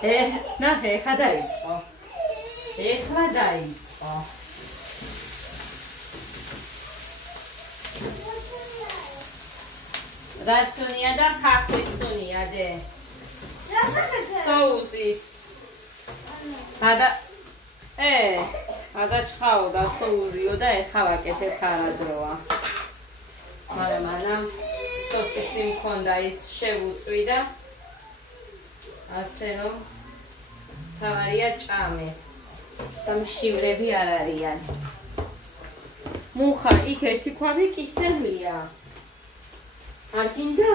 ნახე, ეხლა დაიწყო. რა სუნია და ხახვის სუნია დე. Souzis. გადაჭხაო და სოუზიო და ეხა ვაკეთებ არადროა. მაგრამ სოსისი მქონდა ის შევუწვი და ასე რომ თავარია ჭამეს. და მშივრები არ არიან. მუხა, იქ ერთი ქვაბი კისელია. არ გინდა?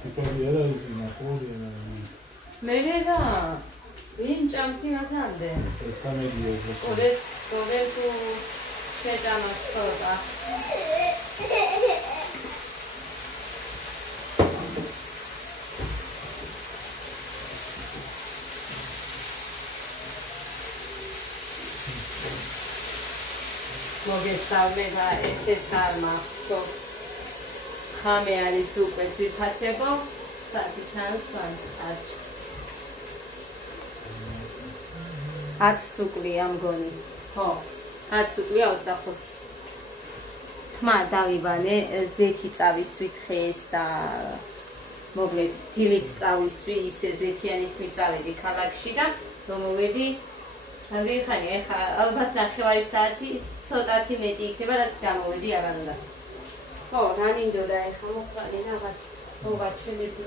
Tipari era una cosa, მერე რა ვინ ჭამს იმას ამდე? esa medio. Օրეც შეჭამას ცოტა. მოგესალმება, ესეც არ მახსოვს. ხამე არის უკვე ძვირფასებო, საათი ჩანს ვანჭყარჭს. 10 სუკლია მგონი. ხო, 10 სუკლია 25. თმა დავიბანე ზეთი წავისვით ხეს და მოკლედ დილით წავისვი ისე ზეთიანით მიწავედი ქალაქში და მომოვედი ვიხანი ეხა ალბათ ნახევარი საათი ცოტათი მეტი იქნება რაც გამოვედი აღარ უნდა. ხო, რა მინდოდა ეხა მოყრალი რაღაც მოვაჩვენებდი.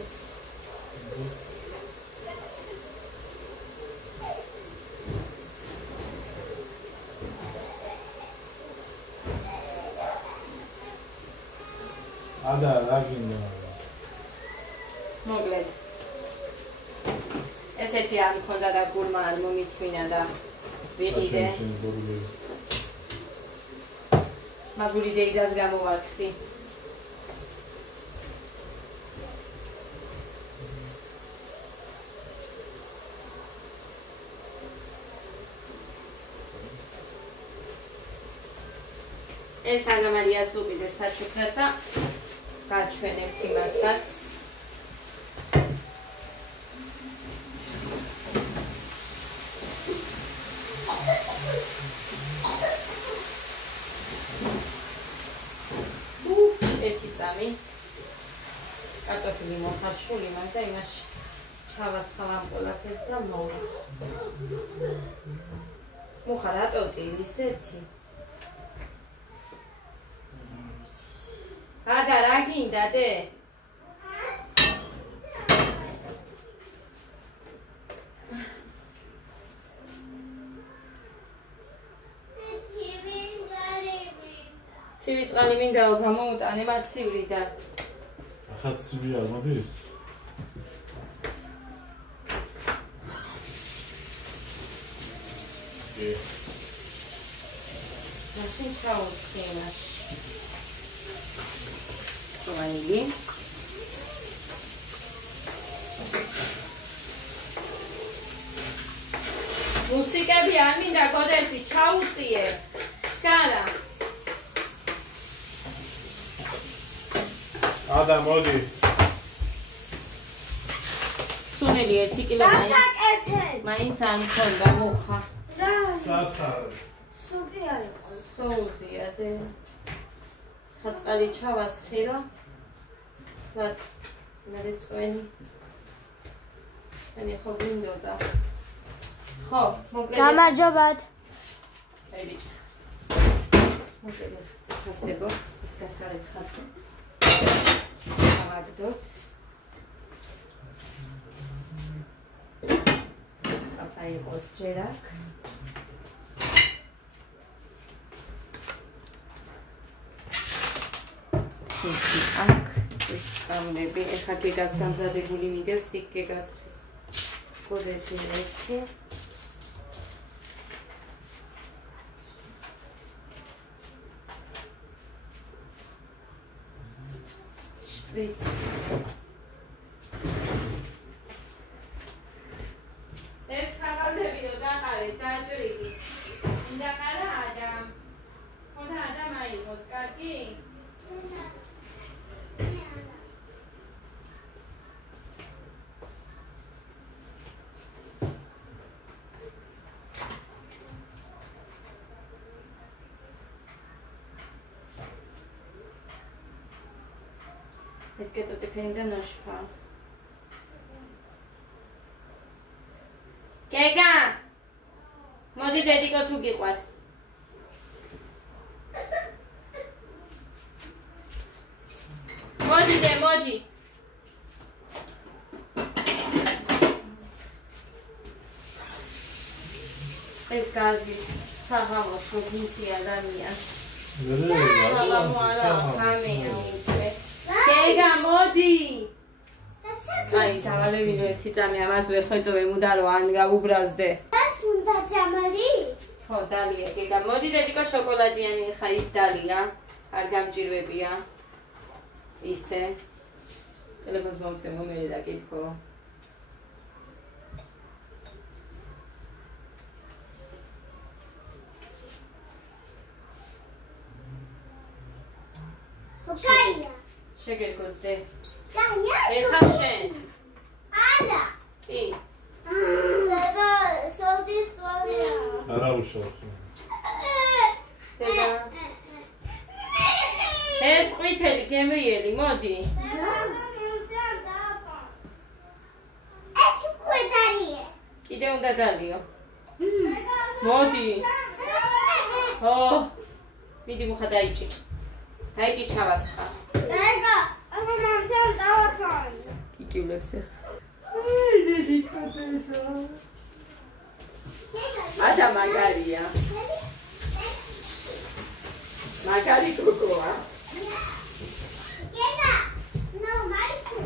Ada raginda. მოკლედ ესეთი არ მქონდა და გულმა არ მომიწმინა და ვიყიდე. მაგური დეიდას გამოვაქცი. ეს აგამარიას ვუყიდე საჩუქრად და გაჩვენებთ იმასაც. ერთი წამი კარტოფილი მოხარშული მას და იმაში ჩავასხავ ყველაფერს და მოვა. მუხა რატო ტილის ერთი? ადა რა გინდა დე? ცივი წყალი მინდაო გამოუტანე მათ ცივრიდან. ახაც ცივი არ მოდის? მაშინ ჩაუსხი იმაში. სვაილი. მუსიკები არ მინდა გოდერთი ჩაუწიე. ჩქარა. Ada მოდი. სუნელი 1 კილო მაინც არ მქონდა მუხა. რა? სასახ. სუპი არ იყო. სოუსია დე. ხაწყალი ჩავასხირო. და მე წვენი. მე ხო გინდოდა. ხო, მოკლედ. გამარჯობათ. აი ბიჭი. მოკლედ ცოტასებო, ეს გასარეცხად. ავაგდოთ. აფა იყოს ჯერაკ. სიკი აქ ეს წამლები ეხა გეგას გამზადებული მიდევს იქ გეგასთვის. გოდესი რეცი. შპრიც. ეს ხაღალდებიო დაყარეთ დაჭრილი. ინდაყარა ადამ. ხოდა ადამ აიღოს კარგი? ეს კეტოტიფენი და ნოშფა. გეგა! მოდი დედიკო თუ გიყვარს. მოდი დე, მოდი. ეს გაზი საღამოს გუნთი ადამიანს. გეგა, მოდი. აი, დავალევინო ერთი წამი ამას ვეხვეწო ვემუდა რომ ან გაუბრაზდე. ეს უნდა ჯამალი? ხო, დალია, გეგა. მოდი დედიკო შოკოლადიანი ხა ის დალია. არ გამჭირვებია. ისე. ტელეფონს მომცე მომერი დაკითხო. Gaia. შეგერგოს დე. Gaia. ეხა შენ. Ala. კი. Dada, soltis tolia. არა უშავს. დედა. ეს ყვითელი გემრიელი, მოდი. ეს უკვე დარიე. კიდე უნდა დალიო. მოდი. ო. მიდი მუხა დაიჭი. დაიჭი ჩავასხა. Ega, aga mantel დავაფან. იკივლებს ეხა. აი, დედიკო დედა. ადა მაგარია. მაგარი გოგოა. Ega, no მაიცი.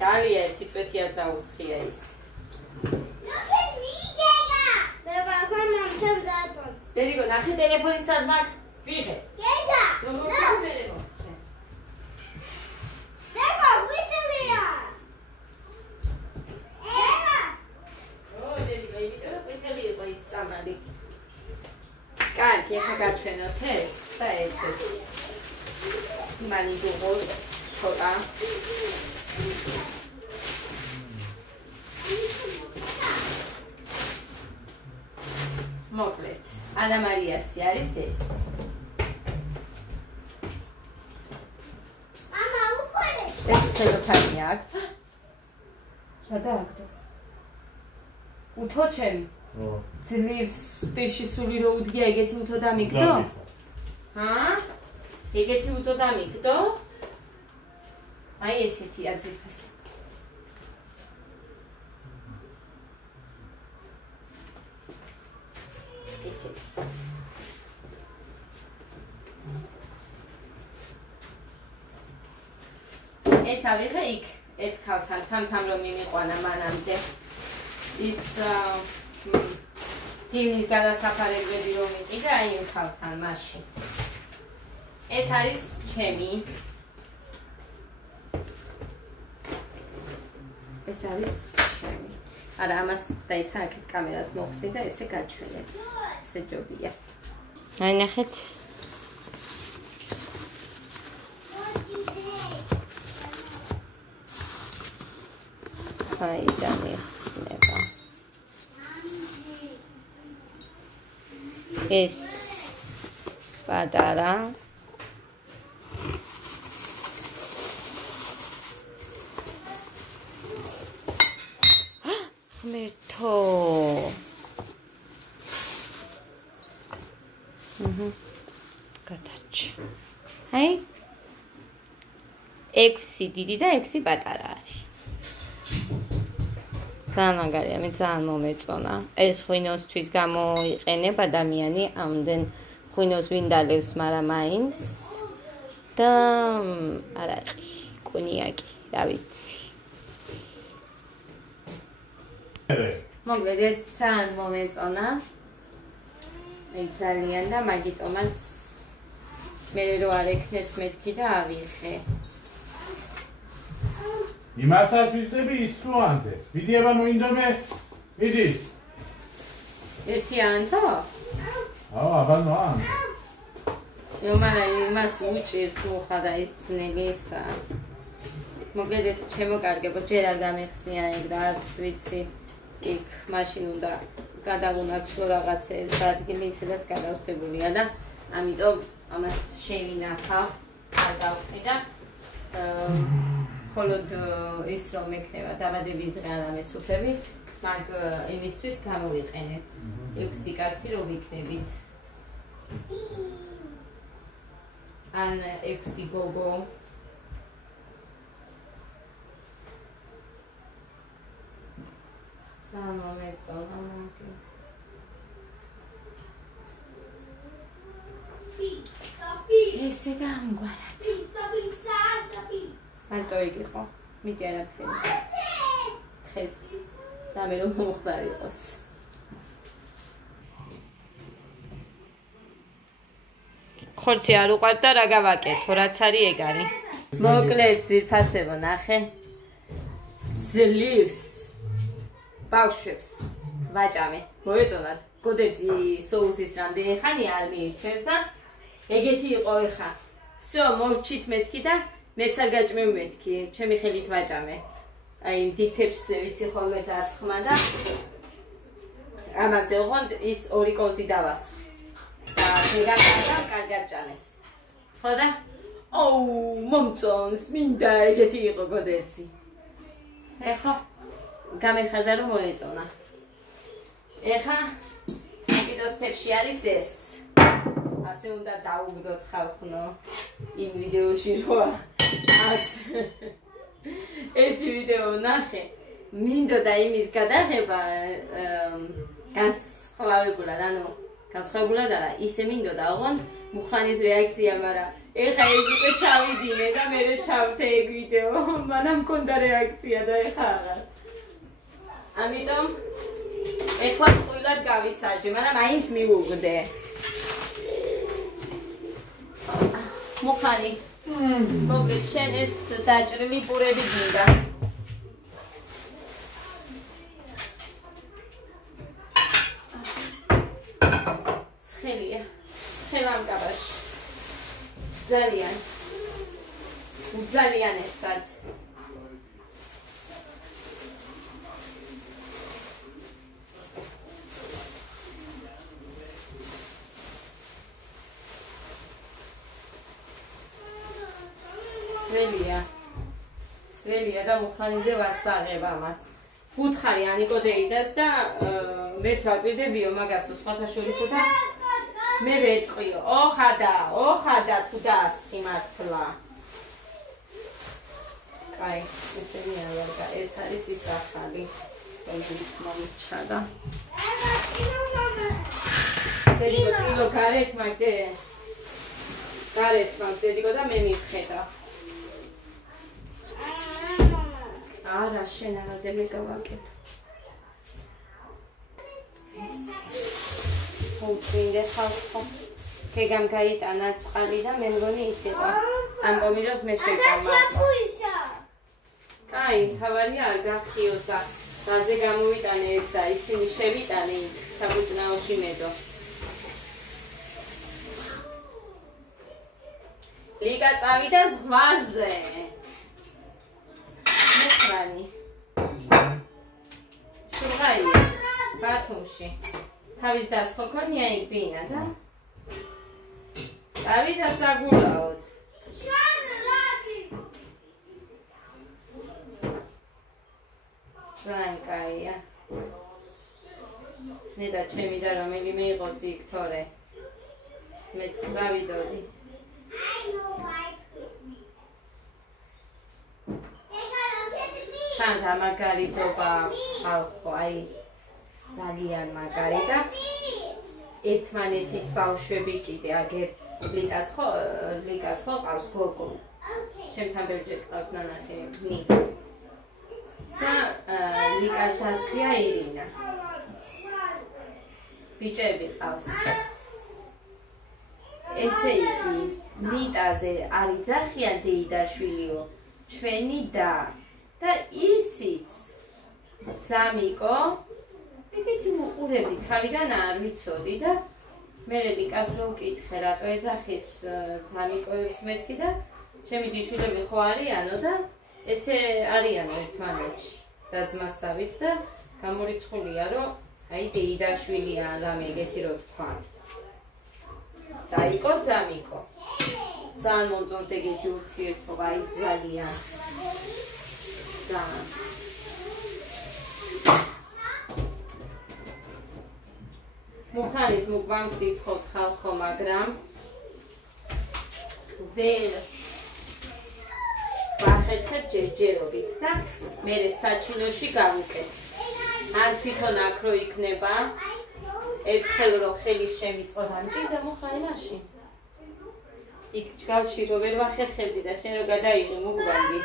დალია ერთი წვეთი არ დაუსხია ის. ნახე ვიგეგა. Ega, ახლა mantel დავაფან. დედიკო, ნახე ტელეფონი სად მაგ? ვიღე. Ega. როგორ ტელეფონზე? Ega, ვიტელია. Ega. ო, დედიკო, იმიტომ რომ ყვითელი იყო ის წამალი. კარგი, ახლა გაჩვენოთ ეს და ესეც. მანი გუღოს ცოტა. მოკლედ, ანა მარიასი არის ეს. Mama, უკვე. ეს ცელოფანი აქვს. სადა აქვს? უთო ჩემი. ო. ძლივს პირში სული რო უდგია, ეგეთი უთო დამიგდო? ჰა? ეგეთი უთო დამიგდო? აი ესეთი აძვიფასი. ესეთი. ეს ავიღე იქ ეთქავთან, თამთან რომ მიმიყვანა მანამდე. ის დივნის გადასაფარებლები რომ იყიდა, აი იმ ქალთან მაშინ. ეს არის ჩემი. ეს არის ჩემი. არა, ამას დაიცა აქეთ კამერას მოხსნი და ესე გაჩვენებთ. ესე ჯობია. აი ნახეთ. აი და მიხსნება. ეს პატარა ღმერთო. გადარჩა. აი 6 დიდი და 6 პატარა არის. ძალიან მაგარია, მე ძალიან მომეწონა. ეს ღვინოსთვის გამოიყენებ ადამიანი, ამდენ ღვინოს ვინ დალევს, მაგრამ მაინც და არაყი, კონიაკი, რა ვიცი. მოგვედ ეს ძალიან მომეწონა. მე ძალიან და მაგიტომაც მე რო არ ექნეს მეთქი და ავიღე. იმასაც ვიზდები ისუანტე. მიდი აბა მოინდომე. მიდი. ერთი ანთო? აუ, აბა ნოან. იომარა იმას უჭირს მუხა და ის ძნელისა. მოკლედ ეს შემოკარგებო, ჯერ არ გამეხსნია ეგ და არც ვიცი. იქ მაშინ უნდა გადავუნაცვლო რაღაცეებს ადგილი ისედაც გადავსებულია და ამიტომ ამას შევინახავ. არ გავხსნი და მხოლოდ ის რომ ექნება დაბადების დღე ან ამის უფლები, მაგ იმისთვის გამოვიყენებ 6 კაცი რომ ვიქნებით. ან 6 გოგო. სამომეწონა მოგი. ესე დამგვარად. Pizza. მარტო იგიყო. მიდი არაფერი. ხეს. რამე რომ მომხდარ იყოს. ხორცი არ უყვარდა რა გავაკეთო, რაც არის ეგ არის. მოკლედ ძირფასებო ნახე. ძლივს. ბავშვებს ვაჭამე. მოეწონათ. გოდერძი соуსის რამდენი ხანი არ მიირთვესა. ეგეთი იყო ეხა. всё, მორჩით მეთქი და მეც არ გაჭმევ მეთქი, ჩემი ხელით ვაჭამე. აი დიქტებში ვიცი ხოლმე დასხმა და ამაზე ოღონდ ის 2 კოზი დავასხ. და შეგაკარდა კარგად ჭამეს. ხო და? ოუ, მომწონს, მინდა ეგეთი იყო გოდერძი. ეხა გამეხარდა რომ მოეწონა. ეხა კიდოს თებში არის ეს. ასე უნდა დაუგდოთ ხალხნო იმ ვიდეოში როა. ერთი ვიდეო ნახე. მინდოდა იმის გადაღება განსხვავებულად, ანუ განსხვავებულად არა, ისე მინდოდა ოღონდ მუხანის რეაქცია, მაგრამ ეხა ეს უკვე ჩავიდინე და მე ჩავთე ეგ ვიდეო, მანამ მქონდა რეაქცია და ეხა აღარ. ამიტომ ეხლა ყველად გავისაჯე, მაგრამ მაინც მივუღდე. მუხანი. მოკლედ შენ ეს დაჭრილი პურები გინდა. ცხელია. ცხელამკაბაში. ძალიან ესად. სველია და მუხანიზე ვასაღებ ამას. ფუთხარი ანიკო დეიდას და მეც ვაკვირდებიო მაგას სხვათა შორისო და მე ვეტყვიო. ოხადა თუ დაასხი მართლა. კაი, ესენი არა, ეს არის ის ახალი, რომელიც მომჩადა. კილო გარეთ მაგდე. გარეთ მაგდედიკო და მე მივხედა. არა, შენ არა დემე გავაკეთო. ეს. ხუთინდე ხალხო. ქეგამ გაიტანა წყალი და მე მგონი ის იყო. ამ პომიდორს მე შევჭამა. კაი, თავარია არ გახიოს და რაზე გამოვიტანე ეს და ისინი შევიტანე საბუჭნაოში მედო. ლიკა წავიდა ზღვაზე. მუხრანი. შურღაია. ბათუმში. თავის დასხო ქონია იქ ბინა და წავიდა საგულაოდ. კაია. ნედა ჩემი და რომელიმე იყოს ვიქტორე. მეც წავიდოდი. თანდა მაგარიტობა ხალხო, აი ძალიან მაგარი და ერთმანეთის ბავშვები კიდე აგერ ლიკას ხო ყავს გოგო. ჩემთან ბერჯერ ყავს ნანახი ნიკა. და ლიკას დასქვია ირინა. ბიჭები ყავს. ესე იგი, მიტაზე არის ძახიან დეიდაშვილიო, ჩვენი და ისიც სამიკო ეგეთი უყურებდი თავიდან არ ვიცოდი და მე ლიკას რო ვკითხე რატო ეძახის სამიკოებს მეთქი და ჩემი დიშვილები ხო არიანო და ესე არიანო ერთმანეთში და ძმასავით და გამორიცხულია რომ აი დეიდაშვილია, რამე ეგეთი რო თქვა. დაიკო ძამიკო. ძალიან მომწონს ეგეთი ურთიერთობა, აი ძალიან. ძალიან. მუხანის მუკვანს ითხოვთ ხალხო, მაგრამ ვერ ვახერხებ ჯერჯერობით და მე საჩინოში გავუკეთ. ან თვითონ აქ რო იქნება, ერთხელ რო ხელი შემიწყო რა მჭირდა მუხანი მაშინ. იქ ჯგალში რო ვერ ვახერხებდი და შენ რო გადაიღე მუკვანდი.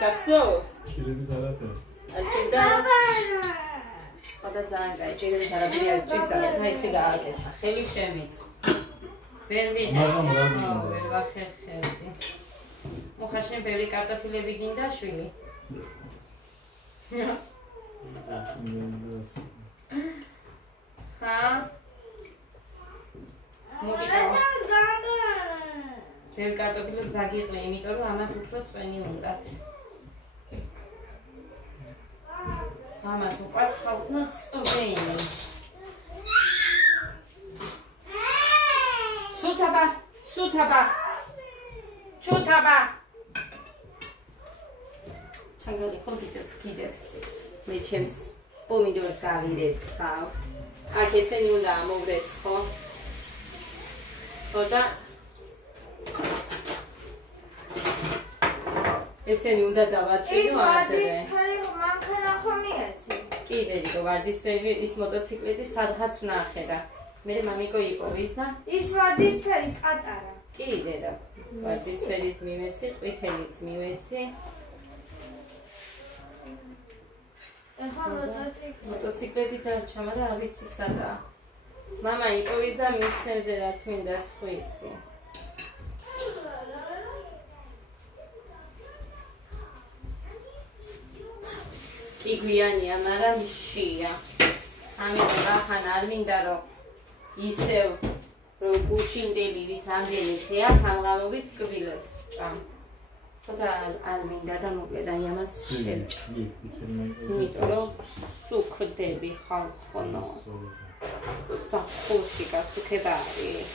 გახსოვს? ჭირებით არაფერი. აჭირდა. ხოდა ძალიან კაი, ჭირებით არაფერი არ ჭირდა და ისე გააკეთა. ხელი შემიწყო. ვერ ვახერხებდი. მუხა შენ ბევრი კარტოფილები გინდა შვილი? ჰა? მოგიტო. ბევრი კარტოფილებს აგიყრე, იმიტომ რომ ამათ უფრო წვენი უნდათ. ამათ უყვართ ხალხმა წვენი. სუთაბა, სუთაბა. ჩუთაბა. ჩანგალი ხო კიდევს. მე ჩემს პომიდორს გავირეცხავ. აქ ესენი უნდა ამოვრეცხო. ხოდა ესენი უნდა დავაწვიო ადრე. ის ფარი მანქანა ხომი ესი. კი, ვერიკო, ვარდისფერი ის მოტოციკლეტი სადღაც ვნახე და მე მამიკო იპოვის და ის ვარდისფერი პატარა. კი, დედა. ვარდისფერიც მივეცი, ყვითელიც მივეცი. ეხლა მოტოციკლეტი დარჩა, მაგრამ არ ვიცი სადაა. მამა იპოვის და მის სენზე რა თმინდა სხვისი. იგვიანია, მაგრამ შია. ამიტომ რახან არ მინდა რომ ისევ რომ გუშინდელივით ამდენი ხეა ხანღალობით კბილებს ჭამ. ხოდა არ მინდა და მოკლედ აი ამას შევჭა. იმიტომ რომ სუქდები ხალხონო. საფხულში გასუქება არის.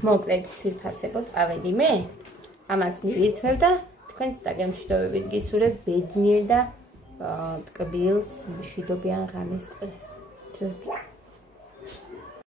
მოკლედ ცირფასებო წავედი მე. ამას მივირთმევ და თქვენს დაგემშვიდობებით გისურვებ ბედნიერ და ტკბილს მშვიდობიან ღამეს ყველას.